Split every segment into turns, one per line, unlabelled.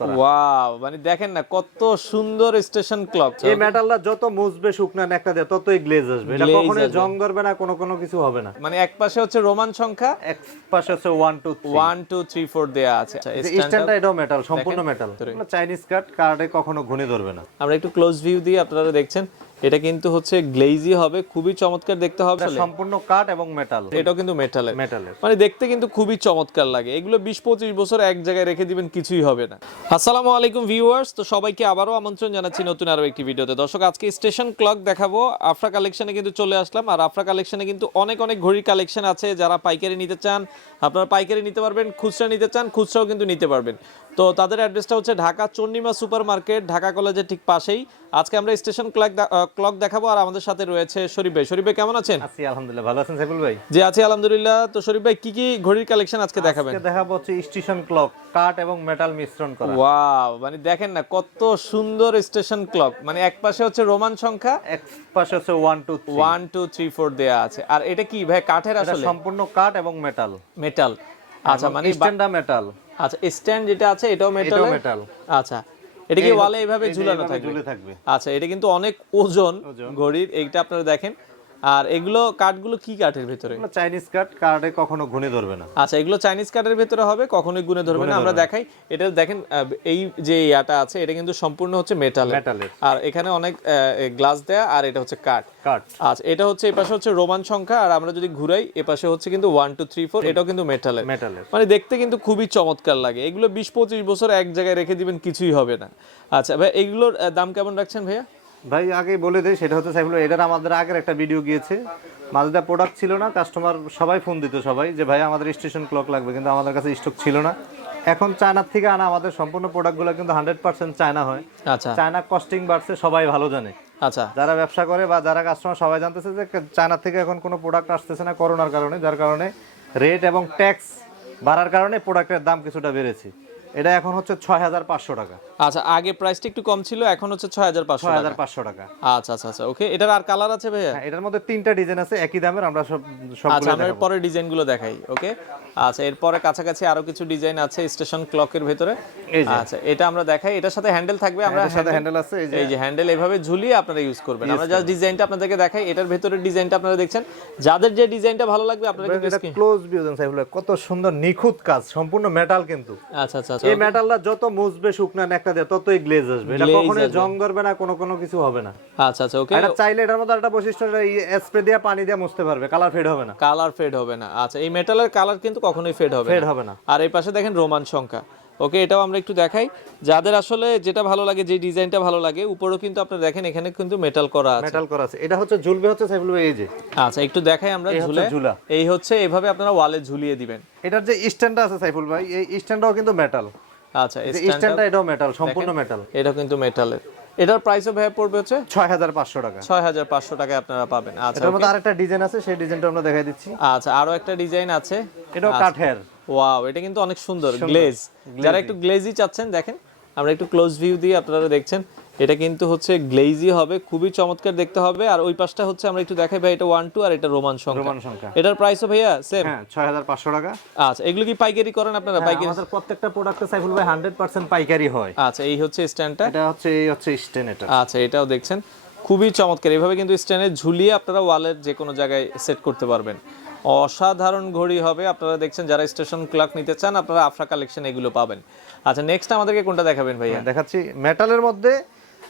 Wow মানে দেখেন না কত সুন্দর স্টেশন ক্লক।
এই মেটালটা যত মুজবে শুকনা একটা দিয়ে ততই গ্লেজ আসবে। এটা
কখনো
জং ধরবে না কোনো কোনো কিছু হবে না।
মানে এক পাশে হচ্ছে রোমান সংখ্যা
এক পাশে হচ্ছে one two
one two three four দেয়া আছে। আচ্ছা,
স্ট্যান্ডটা এটাও মেটাল সম্পূর্ণ মেটাল চাইনিজ কাট কার্ডে কখনো ঘুনে ধরবে না।
আমরা একটু ক্লোজ ভিউ দিয়ে আপনারা দেখছেন। এটা কিন্তু হচ্ছে গ্লেজি হবে খুবই চমৎকার দেখতে হবে
সম্পূর্ণ কাঠ এবং মেটাল
এটাও কিন্তু মেটালের
মেটালের
মানে দেখতে কিন্তু খুবই চমৎকার লাগে। এগুলো বিশ পঁচিশ বছর এক জায়গায় রেখে দিবেন কিছুই হবে না। আসসালামু আলাইকুম ভিউয়ার্স তো সবাইকে আবারও আমন্ত্রণ জানাচ্ছি নতুন আরও একটি ভিডিওতে। দর্শক আজকে স্টেশন ক্লক দেখাবো। আফরা কালেকশনে কিন্তু চলে আসলাম আর আফরা কালেকশনে কিন্তু অনেক অনেক ঘড়ির কালেকশন আছে। যারা পাইকারি নিতে চান আপনারা পাইকারি নিতে পারবেন খুচরা নিতে চান খুচরাও কিন্তু নিতে পারবেন। তো তাদের অ্যাড্রেসটা হচ্ছে ঢাকা চন্ডিমা সুপার মার্কেট ঢাকা কলেজের ঠিক পাশেই। আজকে আমরা স্টেশন ক্লক ক্লক দেখাবো আর আমাদের সাথে রয়েছে শরীফ ভাই। শরীফ ভাই কেমন আছেন?
আছি আলহামদুলিল্লাহ। ভালো আছেন সাইফুল ভাই?
জি আছি আলহামদুলিল্লাহ। তো শরীফ ভাই কি কি ঘড়ির কালেকশন আজকে দেখাবেন?
আজকে দেখাবো হচ্ছে স্টেশন ক্লক কাঠ এবং মেটাল মিশ্রণ করা।
ওয়াও মানে দেখেন না কত সুন্দর স্টেশন ক্লক মানে এক পাশে হচ্ছে রোমান সংখ্যা
এক পাশে হচ্ছে one two
one two three four দেয়া আছে। আর এটা কি ভাই কাঠের
এটা
আসলে?
সম্পূর্ণ কাঠ এবং মেটাল
মেটাল আচ্ছা মানে বা-
স্ট্যান্ডা মেটাল
আচ্ছা স্ট্যান্ড যেটা আছে এটাও মেটাল
এটাও মেটাল
আচ্ছা এটা কি ওয়ালে এইভাবে ঝুলানো থাকবে।
থাকবে।
আচ্ছা এটা কিন্তু অনেক ওজন। ঘড়ির এইটা আপনারা দেখেন। আর এগুলো কাঠগুলো কি কাঠের ভিতরে?
চাইনিজ কাঠ কার্ডে কখনো ঘুনে ধরবে না।
আচ্ছা এগুলো চাইনিজ কাঠের ভেতরে হবে কখনোই গুনে ধরবে না। আমরা দেখাই এটা দেখেন এই যে ইয়াটা আছে এটা কিন্তু সম্পূর্ণ হচ্ছে মেটাল আর এখানে অনেক গ্লাস দেয়া আর এটা হচ্ছে কাঠ।
কাঠ।
আচ্ছা এটা হচ্ছে এই পাশে হচ্ছে রোমান সংখ্যা আর আমরা যদি ঘুরাই এ পাশে হচ্ছে কিন্তু ওয়ান টু থ্রি ফোর এটাও কিন্তু মেটালের
মেটালের
মানে দেখতে কিন্তু খুবই চমৎকার লাগে। এগুলো বিশ পঁচিশ বছর এক জায়গায় রেখে দিবেন কিছুই হবে না। আচ্ছা ভাই এগুলোর দাম কেমন রাখছেন ভাইয়া?
ভাই আগে বলে দেয় সেটা হচ্ছে সাইফুল এটার আমাদের আগের একটা ভিডিও গিয়েছে। মাঝে প্রোডাক্ট ছিল না কাস্টমার সবাই ফোন দিত সবাই যে ভাই আমাদের স্টেশন ক্লক লাগবে। কিন্তু আমাদের কাছে স্টক ছিল না। এখন চায়নার থেকে আনা আমাদের সম্পূর্ণ প্রোডাক্টগুলো কিন্তু হান্ড্রেড পার্সেন্ট চায়না হয়।
আচ্ছা।
চায়না কস্টিং বাড়ছে সবাই ভালো জানে।
আচ্ছা।
যারা ব্যবসা করে বা যারা কাস্টমার সবাই জানতেছে যে চায়না থেকে এখন কোনো প্রোডাক্ট আসতেছে না করোনার কারণে যার কারণে রেট এবং ট্যাক্স বাড়ার কারণে প্রোডাক্টের দাম কিছুটা বেড়েছে। এটা এখন হচ্ছে ছয় হাজার পাঁচশো টাকা।
আচ্ছা আগে প্রাইসটা একটু কম ছিল এখন হচ্ছে ছয় হাজার পাঁচশো
হাজার পাঁচশো টাকা।
আচ্ছা আচ্ছা আচ্ছা ওকে এটার আর কালার আছে ভাইয়া?
হ্যাঁ, এটার মধ্যে তিনটা ডিজাইন আছে একই দামের আমরা সব
আচ্ছা
সবগুলো
আমরা এর পরে ডিজাইনগুলো দেখাই ওকে আচ্ছা এরপরে কাছাকাছি আরও কিছু ডিজাইন আছে স্টেশন ক্লকের ভেতরে। আচ্ছা এটা আমরা দেখাই এটার সাথে হ্যান্ডেল থাকবে আমরা
সাথে হ্যান্ডেল আছে এই যে।
এই যে হ্যান্ডেল এইভাবে ঝুলিয়ে আপনারা ইউজ করবেন। আমরা জাস্ট ডিজাইনটা আপনাদেরকে দেখাই এটার ভেতরের ডিজাইনটা আপনারা দেখছেন। যাদের যে ডিজাইনটা ভালো লাগবে আপনারা কিন্তু
এটা ক্লোজ ভিউ দেন সাইফুল কত সুন্দর নিখুঁত কাজ সম্পূর্ণ মেটাল কিন্তু।
আচ্ছা আচ্ছা আচ্ছা।
এই মেটালটা যত মুছবে শুকনা একটা দিয়ে ততই গ্লেজ আসবে। এটা কখনোই জং ধরবে না কোনো কোনো কিছু হবে না।
আচ্ছা আচ্ছা ওকে
এটা চাইলে এটার মধ্যে একটা বৈশিষ্ট্য স্প্রে দিয়ে পানি দিয়ে মুছতে পারবে কালার ফেড হবে না।
কালার ফেড হবে না। আচ্ছা এই মেটালের কালার কিন্তু কখনোই ফেড হবে
ফেড হবে না।
আর এই পাশে দেখেন রোমান সংখ্যা। ওকে এটাও আমরা একটু দেখাই। যাদের আসলে যেটা ভালো লাগে যে ডিজাইনটা ভালো লাগে উপরেও কিন্তু আপনি দেখেন এখানে কিন্তু মেটাল করা আছে।
মেটাল করা আছে। এটা হচ্ছে ঝুলবে হচ্ছে সাইফুল ভাই এই যে।
আচ্ছা একটু দেখাই আমরা
এই হচ্ছে
ঝুলে। এই হচ্ছে এভাবে আপনারা ওয়ালে ঝুলিয়ে দিবেন।
এটার যে স্ট্যান্ডটা আছে সাইফুল ভাই এই স্ট্যান্ডটাও কিন্তু মেটাল
আচ্ছা এই
স্ট্যান্ডটা এটাও মেটাল সম্পূর্ণ মেটাল
এটাও কিন্তু মেটালের এটার প্রাইসও ভাই পড়বে হচ্ছে?
ছয় হাজার পাঁচশো টাকা।
ছয় হাজার পাঁচশো টাকায় আপনারা পাবেন। আচ্ছা
এটার মধ্যে আরেকটা ডিজাইন আছে সেই ডিজাইনটা আমরা দেখাই দিচ্ছি।
আচ্ছা আরও একটা ডিজাইন আছে।
এটাও কাঠের।
ওয়াও এটা কিন্তু অনেক সুন্দর গ্লেজ যারা একটু গ্লেজি চাচ্ছেন দেখেন আমরা একটু ক্লোজ ভিউ দিয়ে আপনারা দেখছেন। এটা কিন্তু হচ্ছে গ্লেজি হবে খুবই চমৎকার দেখতে হবে। আর ওই পাশটা হচ্ছে আমরা একটু দেখাই ভাই এটা ওয়ান টু আর এটা রোমান সংখ্যা।
রোমান সংখ্যা।
এটার প্রাইসও ভাইয়া সেম
হ্যাঁ ছয় হাজার পাঁচশো টাকা।
আচ্ছা এগুলো কি পাইকারি করেন আপনারা?
হ্যাঁ,
পাইকারি
আমাদের প্রত্যেকটা প্রোডাক্টে সাইফুল ভাই হান্ড্রেড পার্সেন্ট পাইকারি হয়।
আচ্ছা এই হচ্ছে স্ট্যান্ডটা।
এটা হচ্ছে এই হচ্ছে স্ট্যান্ড এটা।
আচ্ছা এটাও দেখছেন। খুবই চমৎকার। এভাবে কিন্তু স্ট্যান্ডে ঝুলিয়ে আপনারা ওয়ালের যে কোনো জায়গায় সেট করতে পারবেন। অসাধারণ ঘড়ি হবে। আপনারা দেখছেন যারা স্টেশন ক্লক নিতে চান আপনারা আফরা কালেকশন এগুলো পাবেন। আচ্ছা নেক্সট আমাদেরকে কোনটা দেখাবেন ভাইয়া?
দেখাচ্ছি। মেটালের মধ্যে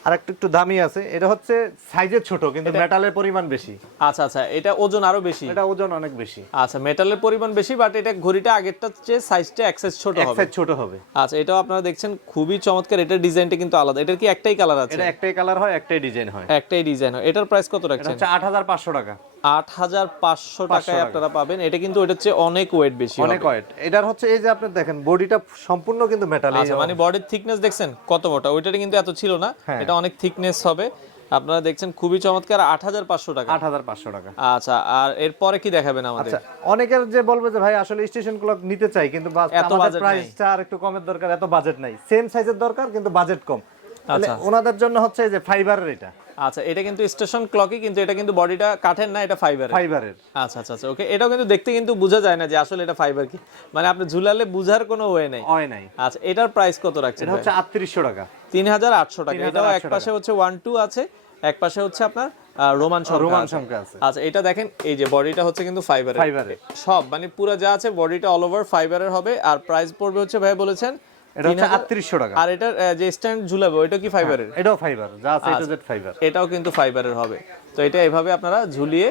আর একটু একটু দামি আছে। এটা হচ্ছে সাইজের ছোট কিন্তু মেটালের পরিমাণ বেশি।
আচ্ছা আচ্ছা এটা ওজন আরও বেশি?
এটা ওজন অনেক বেশি।
আচ্ছা মেটালের পরিমাণ বেশি বাট এটা ঘড়িটা আগেরটা চেয়ে সাইজটা এক্সেস ছোট
এক
হবে।
সাইজ ছোট হবে।
আচ্ছা এটাও আপনারা দেখছেন খুবই চমৎকার এটার ডিজাইনটা কিন্তু আলাদা। এটার কি একটাই কালার আছে?
এটা একটাই কালার হয় একটাই ডিজাইন হয়।
একটাই ডিজাইন হয়। এটার প্রাইস কত রাখছেন?
আচ্ছা আট হাজার পাঁচশো টাকা।
আট হাজার পাঁচশো টাকায় আপনারা পাবেন। এটা কিন্তু ওটার চেয়ে অনেক ওয়েট বেশি
অনেক ওয়েট এটার হচ্ছে এই যে আপনি দেখেন বডিটা সম্পূর্ণ কিন্তু মেটাল
আচ্ছা মানে বডির থিকনেস দেখছেন? কত মোটা? ওইটার কিন্তু এত ছিল না।
হ্যাঁ।
এটা অনেক থিকনেস হবে। আপনারা দেখছেন খুবই চমৎকার আট হাজার পাঁচশো টাকা।
আট হাজার পাঁচশো টাকা।
আচ্ছা আর এরপরে কি দেখাবেন আমাদের?
আচ্ছা অনেকের যে বলবে যে ভাই আসলে স্টেশন ক্লক নিতে চাই কিন্তু
এত নাই।
প্রাইসটা আর একটু কমের দরকার এত বাজেট নাই। সেম সাইজের দরকার কিন্তু বাজেট কম। ওনাদের জন্য হচ্ছে যে ফাইবারের এটা।
আচ্ছা এটা কিন্তু স্টেশন ক্লকই কিন্তু এটা কিন্তু বডিটা কাঠের না এটা ফাইবার
ফাইবারের।
আচ্ছা আচ্ছা আচ্ছা ওকে। এটাও কিন্তু দেখতে কিন্তু বোঝা যায় না যে আসলে এটা ফাইবার কি। মানে আপনি ঝুলালে বুঝার কোনো ওয়ে নেই।
হয় নাই।
আচ্ছা এটার প্রাইস কত রাখছেন
এটা হচ্ছে আটত্রিশশো টাকা।
তিন হাজার আটশো টাকা। এটাও এক পাশে হচ্ছে ওয়ান টু আছে এক পাশে হচ্ছে আপনার রোমান সংখ্যা
রোমান সংখ্যা আছে।
আচ্ছা এটা দেখেন এই যে বডিটা হচ্ছে কিন্তু ফাইবারের।
ফাইবারের।
সব মানে পুরো যা আছে বডিটা অল ওভার ফাইবারের হবে। আর প্রাইস পড়বে হচ্ছে ভাই বলেছেন
এটা হচ্ছে আটত্রিশশো টাকা।
আর এটার যে স্ট্যান্ড ঝুলাবে ওইটা কি ফাইবারের
এটাও ফাইবার যা আছে
আচ্ছা।
এটা জেড ফাইবার
এটাও কিন্তু ফাইবারের হবে। তো এটা এভাবে আপনারা ঝুলিয়ে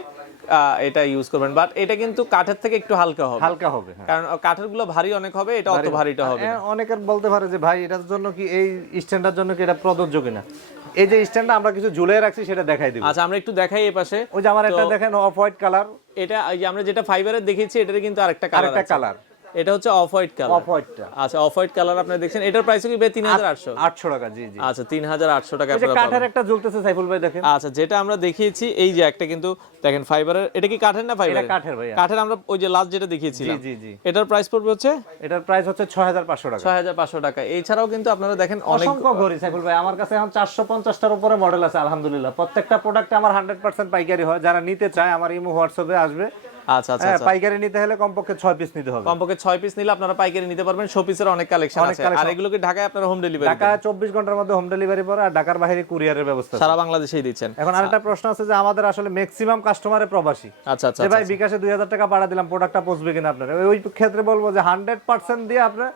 এটা ইউজ করবেন। বাট এটা কিন্তু কাঠের থেকে একটু হালকা হবে।
হালকা হবে হ্যাঁ।
কারণ কাঠেরগুলো ভারী অনেক হবে এটা অত ভারীটা হবে
হ্যাঁ, অনেকের বলতে পারে যে ভাই এটার জন্য কি এই স্ট্যান্ডার জন্য কি এটা প্রযোজ্য কিনা? এই যে স্ট্যান্ডটা আমরা কিছু ঝুলিয়ে রাখছি সেটা দেখাই দিব।
আচ্ছা আমরা একটু দেখাই এই পাশে।
ওই যে আমার একটা দেখেন অফ হোয়াইট কালার
এটা যে আমরা যেটা ফাইবারের দেখেছি এটার কিন্তু আরেকটা কালার
আরেকটা কালার
এটা হচ্ছে অফ হোয়াইট কালার।
অফ হোয়াইটটা
আচ্ছা অফ হোয়াইট কালার আপনি দেখছেন এটার প্রাইস কি তিন হাজার আটশো?
আটশো টাকা জি জি।
আচ্ছা তিন হাজার আটশো টাকা আপনারা
কাঠের একটা ঝুলতেছে সাইফুল ভাই দেখেন।
আচ্ছা যেটা আমরা দেখিয়েছি এই যে একটা কিন্তু দেখেন ফাইবারের এটা কি কাঠের না
এটা কাঠের ভাইয়া।
কাঠের আমরা ওই যে লাস্ট যেটা
জি
দেখিয়েছিলাম।
জি জি
এটার প্রাইস পড়বে হচ্ছে?
এটার প্রাইস হচ্ছে ছয় হাজার পাঁচশো টাকা।
ছয় হাজার পাঁচশো টাকা। এছাড়াও কিন্তু আপনারা দেখেন অনেক
অসংখ্য ঘড়ি সাইফুল ভাই। আমার কাছে এখন চারশো পঞ্চাশটার উপরে মডেল আছে আলহামদুলিল্লাহ। প্রত্যেকটা প্রোডাক্ট আমার হান্ড্রেড পার্সেন্ট পাইকারি হয়। যারা নিতে চায় আমার ইমো হোয়াটসঅ্যাপে আসবে।
আচ্ছা আচ্ছা
হ্যাঁ পাইকারি নিতে হলে কমপক্ষে পিস নিতে হবে।
কমপক্ষে ছয় পিস নিলে আপনারা পাইকারি নিতে পারবেন। শো পিসের অনেক কালেকশন আছে। আর এগুলো কি ঢাকায় আপনারা হোম ডেলিভারি
ঢাকা ঘণ্টার মধ্যে হোম ডেলিভারি পরে আর ঢাকার বাইরে কুরিয়ারের ব্যবস্থা।
সারা বাংলাদেশেই দিচ্ছেন।
এখন আরেকটা প্রশ্ন আছে যে আমাদের আসলে ম্যাক্সিমাম কাস্টমারে প্রবাসী।
আচ্ছা আচ্ছা
ভাই বিকাশে দুই হাজার টাকা পাড়া দিলাম প্রোডাক্টটা পৌঁছবে কিনা আপনার? ওই- ক্ষেত্রে বলব যে হান্ড্রেড পার্সেন্ট দিয়ে আপনার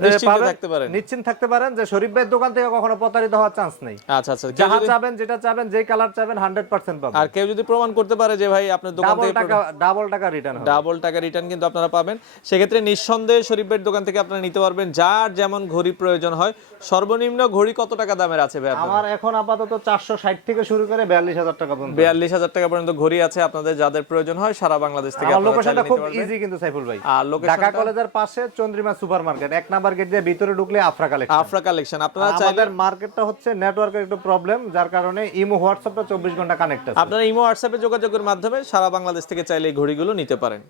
নিশ্চিন্তে থাকতে পারেন।
যে শরীফ ভাইয়ের দোকান থেকে কখনো প্রতারিত হওয়ার চান্স নেই।
আচ্ছা আচ্ছা।
যাহা চাবেন যেটা চাবেন যেই কালার চাবেন হান্ড্রেড পার্সেন্ট পাবেন।
আর কেউ যদি প্রমাণ করতে পারে যে ভাই আপনার দোকান থেকে
টাকা ডাবল টাকা রিটার্ন হবে।
ডাবল টাকা রিটার্ন কিন্তু আপনারা পাবেন। সেক্ষেত্রে নিঃসন্দেহে শরীফের দোকান থেকে আপনারা নিতে পারবেন। যার যেমন ঘড়ি প্রয়োজন হয় সর্বনিম্ন ঘড়ি কত টাকা দামের আছে ভাই
আমার এখন আপাতত চারশো ষাট থেকে শুরু করে বিয়াল্লিশ হাজার টাকা পর্যন্ত।
বিয়াল্লিশ হাজার টাকা পর্যন্ত ঘড়ি আছে আপনাদের যাদের প্রয়োজন হয় সারা বাংলাদেশ থেকে আপনারা
লোকেশনটা খুব ইজি কিন্তু সাইফুল ভাই।
আর লোকেশনটা
ঢাকা কলেজের পাশে চন্দ্রিমা সুপার মার্কেট এক নাম্বার গেট দিয়ে ভিতরে ঢুকলে আফ্রা কালেকশন
আফ্রা কালেকশন আপনারা চাইলে
মার্কেটটা হচ্ছে নেটওয়ার্কের একটু প্রবলেম যার কারণে ইমো হোয়াটসঅ্যাপটা চব্বিশ ঘণ্টা কানেক্ট আছে।
আপনারা ইমো হোয়াটসঅ্যাপে যোগাযোগের মাধ্যমে সারা বাংলাদেশ থেকে চাইলে এই ঘড়িগুলো নিতে পারেন।